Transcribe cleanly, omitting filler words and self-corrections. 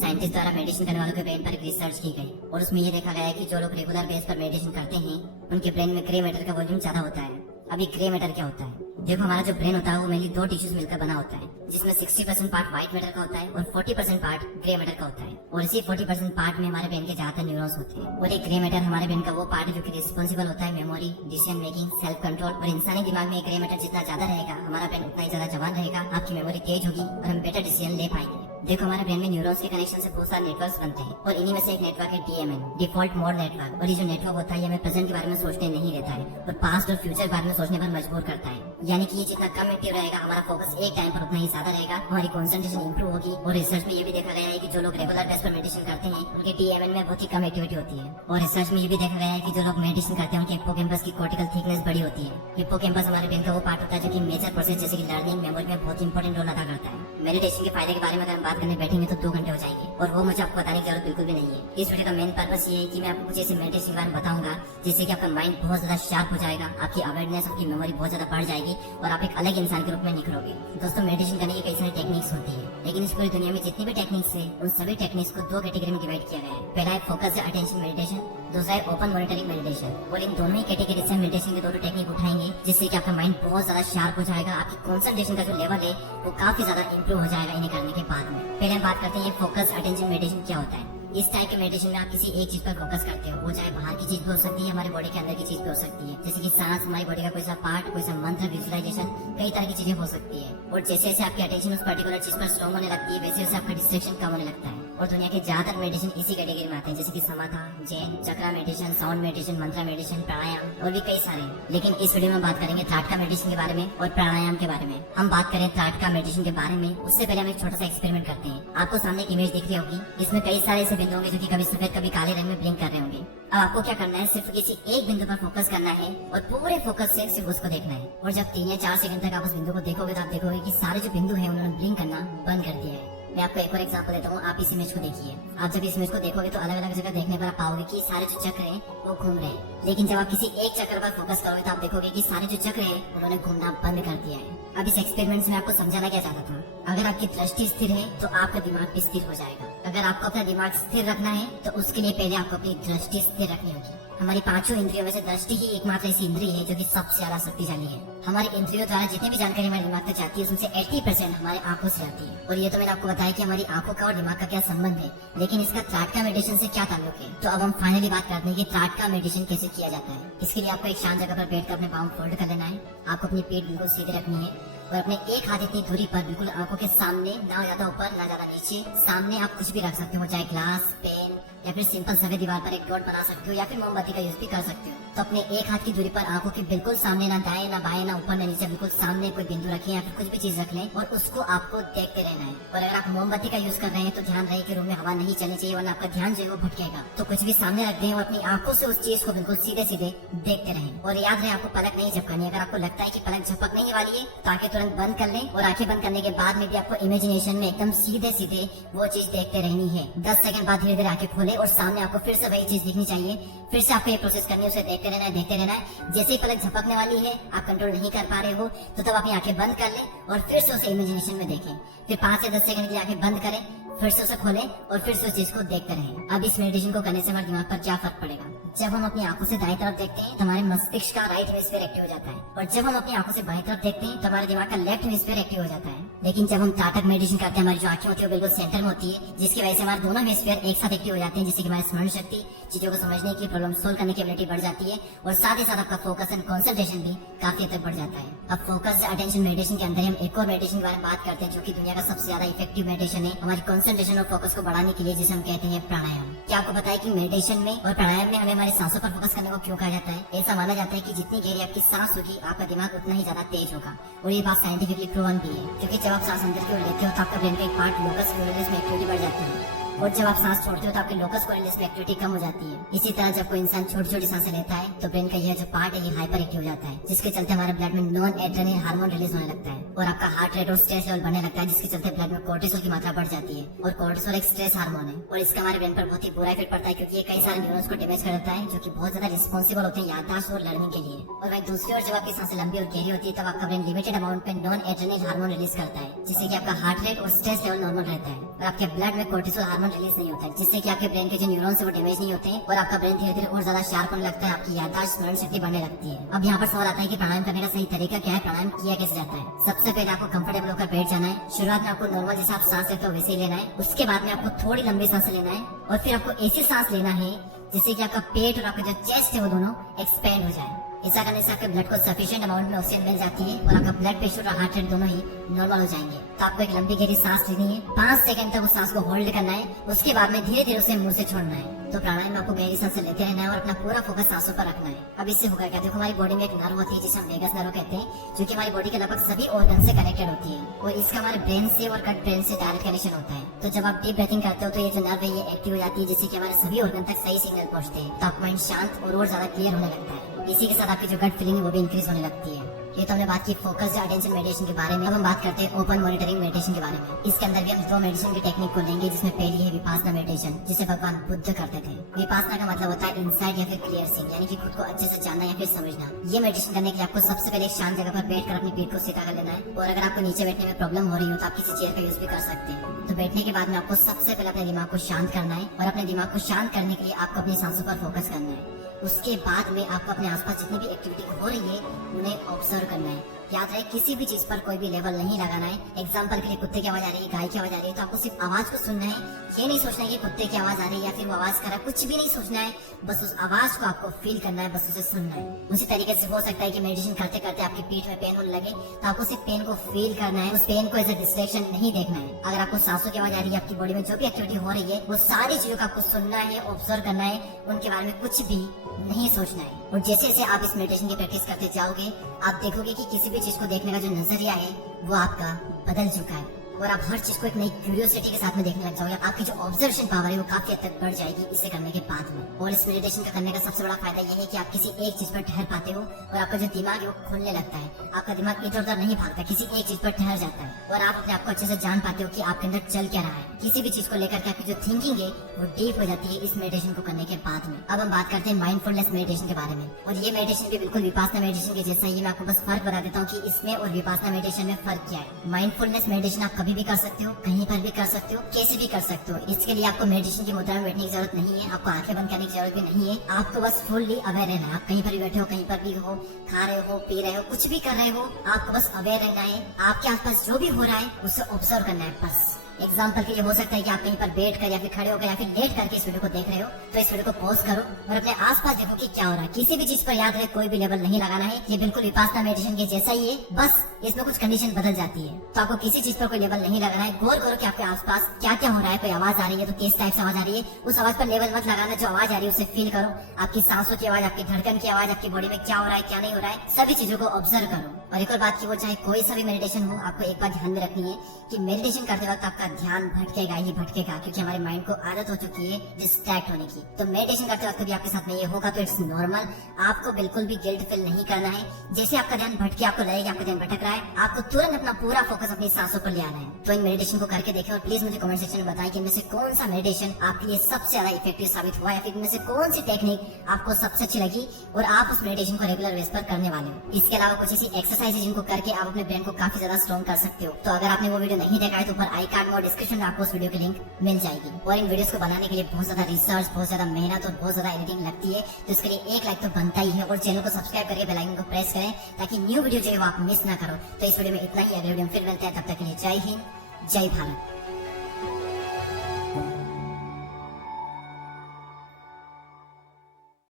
Scientist द्वारा meditation करने वालों के ब्रेन पर एक रिसर्च की गई और उसमें ये देखा गया है कि जो लोग रेगुलर बेस पर मेडिटेशन करते हैं उनके ब्रेन में ग्रे मैटर का वॉल्यूम ज्यादा होता है। अभी ग्रे मैटर क्या होता है? देखो, हमारा जो ब्रेन होता है वो मेनली दो टिश्यूज मिलकर बना होता है, जिसमें 60% पार्ट व्हाइट मैटर का होता है और 40% पार्ट ग्रे मैटर का होता है। और इसी 40% पार्ट में हमारे ब्रेन के ज्यादातर न्यूरॉन्स होते हैं। और एक ग्रे मैटर हमारे ब्रेन का वो पार्ट है जो कि रिस्पॉन्सिबल होता है memory, decision making, self control. और इंसानी दिमाग में ग्रे मैटर जितना ज्यादा रहेगा हमारा ब्रेन उतना ही ज्यादा जवान रहेगा, आपकी मेमोरी तेज होगी और हम बेटर डिसीजन ले पाएंगे। देखो, हमारे ब्रेन में न्यूरॉन्स के कनेक्शन से बहुत सारे नेटवर्क्स बनते हैं और इन्हीं में से एक नेटवर्क है DMN, डिफॉल्ट मोड नेटवर्क। और ये जो नेटवर्क होता है ये हमें प्रेजेंट के बारे में सोचने नहीं देता है और पास्ट और फ्यूचर के बारे में सोचने पर मजबूर करता है। यानी कि ये जितना कम एक्टिव रहेगा हमारा फोकस एक टाइम पर उतना ही ज्यादा रहेगा, हमारी कंसंट्रेशन इंप्रूव होगी। और रिसर्च में ये भी देखा गया है कि जो लोग रेगुलर बेस पर मेडिटेशन करते हैं उनके DMN में बहुत ही कम एक्टिविटी होती है। और रिसर्च में ये भी देखा गया है कि जो लोग मेडिटेशन करते हैं उनके हिप्पोकैम्पस की कॉर्टिकल थिकनेस बड़ी होती है। हिप्पोकैम्पस हमारे ब्रेन का वो पार्ट होता है जो कि मेजर प्रोसेस जैसे कि लर्निंग, मेमोरी में बहुत इंपॉर्टेंट रोल अदा करता है। मेडिटेशन के फायदे के बारे में अगर हम बात करने बैठेंगे तो 2 घंटे हो जाएंगे और वो मुझे आपको बताने की जरूरत बिल्कुल भी नहीं है। इस वीडियो का मेन पर्पस ये है कि मैं आपको कुछ ऐसे मेडिटेशन के बारे में बताऊंगा जिससे कि आपका माइंड बहुत ज्यादा शार्प हो जाएगा, आपकी अवेयरनेस, आपकी मेमोरी बहुत ज्यादा बढ़ जाएगी और आप एक अलग इंसान के रूप में निखरोगे। दोस्तों, मेडिटेशन करने की कई सारी टेक्निक्स होती है, लेकिन इस पूरी दुनिया में जितनी भी टेक्निक्स है उन सभी टेक्निक्स को 2 कैटेगरी में डिवाइड किया गया है। पहला है फोकस अटेंशन मेडिटेशन, दूसरा है ओपन मॉनिटरिंग मेडिटेशन। और इन दोनों ही कैटेगरी से मेडिटेशन के दोनों टेक्निक उठाएंगे जिससे कि आपका माइंड बहुत ज्यादा शार्प हो जाएगा, आपकी कंसंट्रेशन का जो लेवल है वो काफी ज्यादा इंप्रूव हो जाएगा इन्हें करने के बाद में। पहले हम बात करते हैं फोकस अटेंशन मेडिटेशन क्या होता है। इस टाइप के मेडिटेशन में आप किसी एक चीज पर फोकस करते हो, वो चाहे बाहर की चीज भी हो सकती है, हमारे बॉडी के अंदर की चीज भी हो सकती है, जैसे कि सांस, हमारी बॉडी का कोई सा पार्ट, कोई सा मंत्र, विजुअलाइजेशन, कई तरह की चीजें हो सकती है। और जैसे जैसे आपकी अटेंशन उस पर्टिकुलर चीज पर स्ट्रॉन्ग होने लगती है वैसे वैसे आपका डिस्ट्रैक्शन कम होने लगता है। और दुनिया के ज्यादातर मेडिटेशन इसी कैटेगरी में आते हैं, जैसे कि समाधा, जैन, चक्रा मेडिटेशन, साउंड मेडिटेशन, मंत्र मेडिटेशन, प्राणायाम और भी कई सारे। लेकिन इस वीडियो में बात करेंगे त्राटका मेडिटेशन के बारे में और प्राणायाम के बारे में। हम बात करें त्राटका मेडिटेशन के बारे में उससे पहले हम एक छोटा सा एक्सपेरिमेंट करते हैं। आपको सामने एक इमेज दिख रही होगी, इसमें कई सारे ऐसे बिंदु होंगे जो कि कभी सफेद कभी काले रंग में ब्लिंक कर रहे होंगे। अब आपको क्या करना है, सिर्फ किसी एक बिंदु पर फोकस करना है और पूरे फोकस से सिर्फ उसको देखना है। और जब 3 या 4 सेकंड तक आप उस बिंदु को देखोगे तो आप देखोगे कि सारे जो बिंदु हैं उन्होंने ब्लिंक करना बंद कर दिया है। मैं आपको एक और एग्जांपल देता हूँ, आप इस इमेज को देखिए। आप जब इस इमेज को देखोगे तो अलग अलग जगह देखने पर आप पाओगे कि सारे जो चक्र हैं वो घूम रहे हैं, लेकिन जब आप किसी एक चक्र पर फोकस करोगे तो आप देखोगे कि सारे जो चक्र हैं उन्होंने घूमना बंद कर दिया है। अब इस एक्सपेरिमेंट से मैं आपको समझाना क्या चाहता था, अगर आपकी दृष्टि स्थिर है तो आपका दिमाग भी स्थिर हो जाएगा। अगर आपको अपना दिमाग स्थिर रखना है तो उसके लिए पहले आपको अपनी दृष्टि स्थिर रखनी होगी। हमारी 5 इंद्रियों में से दृष्टि ही एकमात्र ऐसी इंद्रिय है जो कि सबसे ज्यादा शक्तिशाली है। हमारी इंद्रियों द्वारा जितनी भी जानकारी हमारे दिमाग तक जाती है उसमें 80% हमारे आंखों से आती है। और ये तो मैंने आपको बताया कि हमारी आंखों का और दिमाग का क्या संबंध है, लेकिन इसका त्राटका मेडिटेशन से क्या ताल्लुक है। तो अब हम फाइनली बात करते हैं कि त्राटका मेडिटेशन कैसे किया जाता है। इसके लिए आपको एक शांत जगह पर बैठकर अपने पाँव फोल्ड कर लेना है। आपको अपनी पीठ बिल्कुल सीधे रखनी है और अपने एक हाथ इतनी दूरी पर बिल्कुल आंखों के सामने, ना ज्यादा ऊपर ना ज्यादा नीचे, सामने आप कुछ भी रख सकते हो, चाहे ग्लास, पेन या फिर सिंपल सफेद दीवार पर एक डॉट बना सकते हो या फिर मोमबत्ती का यूज भी कर सकते हो। तो अपने एक हाथ की दूरी पर आंखों के बिल्कुल सामने, ना दाएं ना बाएं ना ऊपर ना नीचे, बिल्कुल सामने कोई बिंदु रखें या फिर कुछ भी चीज रख लें और उसको आपको देखते रहना है। और अगर आप मोमबत्ती का यूज कर रहे हैं तो ध्यान रहे कि रूम में हवा नहीं चलनी चाहिए वरना आपका ध्यान जो है वो भटकेगा। तो कुछ भी सामने रख दें और अपनी आंखों से उस चीज को बिल्कुल सीधे सीधे देखते रहें। और याद रहे आपको पलक नहीं झपकानी। अगर आपको लगता है कि पलक झपकने ही वाली है तो आंखें तुरंत बंद कर लें और आंखें बंद करने के बाद में भी आपको इमेजिनेशन में एकदम सीधे सीधे वो चीज देखते रहनी है। 10 सेकंड बाद धीरे धीरे आंखें खोले और सामने आपको फिर से वही चीज दिखनी चाहिए। फिर से आपको ये प्रोसेस करनी है, उसे देखते रहना है, देखते रहना है। जैसे ही पलक झपकने वाली है, आप कंट्रोल नहीं कर पा रहे हो तो तब अपनी आंखें बंद कर लें और फिर से उसे इमेजिनेशन में देखें। फिर 5 से 10 सेकंड के लिए आंखें बंद करें, फिर से उसे खोलें और फिर से उस चीज को देखते रहें। अब इस मेडिटेशन को करने से हमारे दिमाग पर क्या फर्क पड़ेगा। जब हम अपनी आंखों से दाएं तरफ देखते हैं तो हमारे मस्तिष्क का राइट हेमिस्फीयर एक्टिव हो जाता है और जब हम अपनी आंखों से बाएं तरफ देखते हैं तो हमारे दिमाग का लेफ्ट हेमिस्फीयर एक्टिव हो जाता है। लेकिन जब हम त्राटक मेडिटेशन करते हैं हमारी जो आंखें होती है वो बिल्कुल सेंटर में होती है, जिसकी वजह से हमारे दोनों हेमिस्फीयर एक साथ एक्टिव हो जाते हैं, जिससे कि हमारी स्मरण शक्ति, चीजों को समझने की, प्रॉब्लम सोल्व करने की एबिलिटी बढ़ जाती है और साथ ही साथ आपका फोकस एंड कंसंट्रेशन भी काफी हद तक बढ़ जाता है। अब फोकस अटेंशन मेडिटेशन के अंदर हम एक और मेडिटेशन के बारे में बात करते हैं जो कि दुनिया का सबसे ज्यादा इफेक्टिव मेडिटेशन है हमारी कंसंट्रेशन और फोकस को बढ़ाने के लिए, जिसे हम कहते हैं प्राणायाम। क्या आपको पता है कि मेडिटेशन में और प्राणायाम में हमें हमारी सांसों पर फोकस करने को क्यों कहा जाता है? ऐसा माना जाता है कि जितनी गहरी आपकी सांस होगी आपका दिमाग उतना ही ज्यादा तेज होगा और ये बात साइंटिफिकली प्रूवन भी है, क्योंकि जब आप सांस अंदर की ओर लेते हो तो आपका ब्रेन का एक पार्ट लोकस कोरिलेस में एक्टिविटी बढ़ जाती है और जब आप सांस छोड़ते हो तो आपके लोकस कोरिलेस में एक्टिविटी कम हो जाती है। इसी तरह जब कोई इंसान छोटी छोटी सांसें लेता है तो ब्रेन का यह जो पार्ट है ये हाइपर एक्टिव हो जाता है, जिसके चलते हमारे ब्लड में नॉन एड्रेनलिन हार्मोन रिलीज होने लगता है और आपका हार्ट रेट और स्ट्रेस लेवल बढ़ने लगता है, जिसके चलते ब्लड में कोर्टिसोल की मात्रा बढ़ जाती है। और कोर्टिसोल एक स्ट्रेस हार्मोन है और इसका हमारे ब्रेन पर बहुत ही बुरा इफेक्ट पड़ता है, क्योंकि ये कई सारे न्यूरॉन्स को डैमेज कर देता है जो कि बहुत ज्यादा रिस्पॉन्सिबल होते हैं याददाश्त और लर्निंग के लिए। और वहीं दूसरी ओर जब आपकी सांसें लंबी और गहरी होती है तब आपका ब्रेन लिमिटेड अमाउंट में नॉन एड्रेनलिन हार्मोन रिलीज करता है, जिससे कि आपका हार्ट रेट और स्ट्रेस लेवल नॉर्मल रहता है और आपके ब्लड में कोर्टिसोल हार्मोन हार्मोन रिलीज नहीं होता है, जिससे कि आपके ब्रेन के जो न्यूरॉन्स है वो डैमेज नहीं होते और आपका ब्रेन धीरे धीरे और ज्यादा शार्प होने लगता है, आपकी याददाश्त स्मरण शक्ति बढ़ने लगती है। अब यहाँ पर सवाल आता है कि प्राणायाम करने का सही तरीका क्या है, प्राणायाम किया कैसे जाता है। सबसे पहले आपको कंफर्टेबल होकर बैठ जाना है। शुरुआत में आपको नॉर्मल जैसे आप सांस लेते हो वैसे ही लेना है। उसके बाद में आपको थोड़ी लंबी सांस लेना है और फिर आपको ऐसी सांस लेना है जिससे कि आपका पेट और आपका जो चेस्ट है वो दोनों एक्सपेंड हो जाए। ऐसा करने से आपके ब्लड को सफिशिएंट अमाउंट में ऑक्सीजन मिल जाती है और आपका ब्लड प्रेशर और हार्ट रेट दोनों ही नॉर्मल हो जाएंगे। तो आपको एक लंबी गहरी सांस लेनी है, 5 सेकंड तक उस सांस को होल्ड करना है। उसके बाद में धीरे धीरे उसे मुंह से छोड़ना है। तो प्राणायाम में आपको गहरी सांस लेते रहना है और अपना पूरा फोकस सांसों पर रखना है। अब इससे होगा क्या, देखो हमारी बॉडी में एक नर्व होती है जिसे हम वेगस नर्व कहते हैं, जो कि हमारी बॉडी के लगभग सभी ऑर्गन से कनेक्टेड होती है और इसका हमारे ब्रेन से और गट ब्रेन से डायरेक्ट कनेक्शन होता है। तो जब आप डीप ब्रीथिंग करते हो तो ये जो नर्व है ये एक्टिव हो जाती है, जिससे कि हमारे सभी ऑर्गन तक सही सिग्नल पहुंचते हैं। तो आपका माइंड शांत और ज्यादा क्लियर होने लगता है। इसी के साथ आपकी जो गट फीलिंग है वो भी इंक्रीज होने लगती है। ये तो हमने बात की फोकस या अटेंशन मेडिटेशन के बारे में। अब हम बात करते हैं ओपन मॉनिटरिंग मेडिटेशन के बारे में। इसके अंदर भी हम 2 मेडिटेशन की टेक्निक को लेंगे, जिसमें पहली है विपासना मेडिटेशन, जिसे भगवान बुद्ध करते थे। विपासना का मतलब होता है इंसाइट या फिर क्लियर सीन, यानी कि खुद को अच्छे से जानना या फिर समझना। ये मेडिटेशन करने के लिए आपको सबसे पहले एक शांत जगह पर बैठकर अपनी पीठ को सीधा कर लेना है और अगर आपको नीचे बैठने में प्रॉब्लम हो रही हो तो आप किसी चेयर का यूज भी कर सकते हैं। तो बैठने के बाद में आपको सबसे पहले अपने दिमाग को शांत करना है और अपने दिमाग को शांत करने के लिए आपको अपनी सांसों पर फोकस करना है। उसके बाद में आपको अपने आसपास जितनी भी एक्टिविटी हो रही है उन्हें ऑब्जर्व करना है। याद रहे किसी भी चीज पर कोई भी लेवल नहीं लगाना है। एग्जाम्पल के लिए कुत्ते की आवाज आ रही है, गाय की आवाज आ रही है, तो आपको सिर्फ आवाज को सुनना है। ये नहीं सोचना है कि कुत्ते की आवाज आ रही है या फिर वो आवाज कर रहा है, कुछ भी नहीं सोचना है। बस उस आवाज को आपको फील करना है, बस उसे सुनना है। उसी तरीके से हो सकता है कि मेडिटेशन करते करते आपकी पीठ में पेन होने लगे, तो आपको सिर्फ पेन को फील करना है, उस पेन को एज ए डिस्ट्रैक्शन नहीं देखना है। अगर आपको सांसों की आवाज आ रही है, आपकी बॉडी में जो भी एक्टिविटी हो रही है, वो सारी चीजों को आपको सुनना है, ऑब्जर्व करना है, उनके बारे में कुछ भी नहीं सोचना है। और जैसे जैसे आप इस मेडिटेशन की प्रैक्टिस करते जाओगे, आप देखोगे कि किसी भी चीज को देखने का जो नजरिया है वो आपका बदल चुका है और आप हर चीज को एक नई क्यूरियोसिटी के साथ में देखने लग जाओगे। आपकी जो ऑब्जर्वेशन पावर है वो काफी हद तक बढ़ जाएगी इसे करने के बाद में। और इस मेडिटेशन का करने का सबसे बड़ा फायदा यह है कि आप किसी एक चीज पर ठहर पाते हो और आपका जो दिमाग है वो खुलने लगता है। आपका दिमाग इधर उधर नहीं भागता, किसी एक चीज पर ठहर जाता है और आप अपने आप को अच्छे से जान पाते हो कि आपके अंदर चल क्या रहा है। किसी भी चीज को लेकर के आपकी जो थिंकिंग है वो डीप हो जाती है इस मेडिटेशन को करने के बाद में। अब हम बात करते हैं माइंडफुलनेस मेडिटेशन के बारे में। और ये मेडिटेशन भी बिल्कुल विपासना मेडिटेशन के जैसा ही। मैं आपको बस फर्क बता देता हूँ कि इसमें और विपासना मेडिटेशन में फर्क क्या है। माइंडफुलनेस मेडिटेशन आप कभी भी कर सकते हो, कहीं पर भी कर सकते हो, कैसे भी कर सकते हो। इसके लिए आपको मेडिटेशन की मुद्रा में बैठने की जरूरत नहीं है, आपको आंखें बंद करने की जरूरत भी नहीं है। आपको बस फुल्ली अवेयर रहना है। आप कहीं पर भी बैठे हो, कहीं पर भी हो, खा रहे हो, पी रहे हो, कुछ भी कर रहे हो, आपको बस अवेयर रहना है। आपके आसपास जो भी हो रहा है उसे ऑब्जर्व करना है बस। एग्जाम्पल के लिए हो सकता है कि आप कहीं पर बैठकर या फिर खड़े होकर या फिर लेट करके इस वीडियो को देख रहे हो, तो इस वीडियो को पॉज करो और अपने आसपास देखो कि क्या हो रहा है। किसी भी चीज पर याद रहे कोई भी लेवल नहीं लगाना है। ये बिल्कुल विपासना मेडिटेशन के जैसा ही है, बस इसमें कुछ कंडीशन बदल जाती है। तो आपको किसी चीज पर कोई लेवल नहीं लगाना है। गौर करो कि आपके आसपास क्या क्या हो रहा है। कोई आवाज आ रही है तो किस टाइप से आवाज आ रही है, उस आवाज पर लेवल मत लगाना। जो आवाज आ रही है उसे फील करो। आपकी सांसों की आवाज, आपकी धड़कन की आवाज, आपकी बॉडी में क्या हो रहा है क्या नहीं हो रहा है, सभी चीजों को ऑब्जर्व करो। और एक और बात की, वो चाहे कोई सा भी मेडिटेशन हो, आपको एक बात ध्यान में रखनी है कि मेडिटेशन करते वक्त आपका ध्यान भटकेगा ही भटकेगा, क्योंकि हमारे माइंड को आदत हो चुकी है डिस्ट्रैक्ट होने की। तो मेडिटेशन करते वक्त भी आपके साथ में ये होगा तो इट्स नॉर्मल। आपको बिल्कुल भी गिल्ट फील नहीं करना है। जैसे आपका ध्यान भटके, आपको लगेगा आपका ध्यान भटक रहा है, आपको तुरंत अपना पूरा फोकस अपनी सांसों पर ले आना है। तो इन मेडिटेशन को करके देखें और प्लीज मुझे कमेंट सेक्शन में बताएं कि इनमें से कौन सा मेडिटेशन आपके लिए सबसे ज्यादा इफेक्टिव साबित हुआ है, फिर इनमें से कौन सी टेक्निक आपको सबसे अच्छी लगी और आप उस मेडिटेशन को रेगुलर बेस पर करने वाले हो। इसके अलावा कुछ ऐसी एक्सरसाइज जिनको करके आप अपने ब्रेन को काफी ज्यादा स्ट्रॉन्ग कर सकते हो। तो अगर आपने वो वीडियो नहीं देखा है तो ऊपर आई कार्ड में और डिस्क्रिप्शन में आपको उस वीडियो की लिंक मिल जाएगी। और इन वीडियोस को बनाने के लिए बहुत ज्यादा रिसर्च, बहुत ज्यादा मेहनत और बहुत ज्यादा एडिटिंग लगती है, तो इसके लिए एक लाइक तो बनता ही है। और चैनल को सब्सक्राइब करके बेल आइकन को प्रेस करें ताकि न्यू वीडियो जो है वो आप मिस ना करो। तो इस वीडियो में इतना ही। अगले वीडियो में फिर मिलते हैं, तब तक के लिए जय हिंद, जय भारत।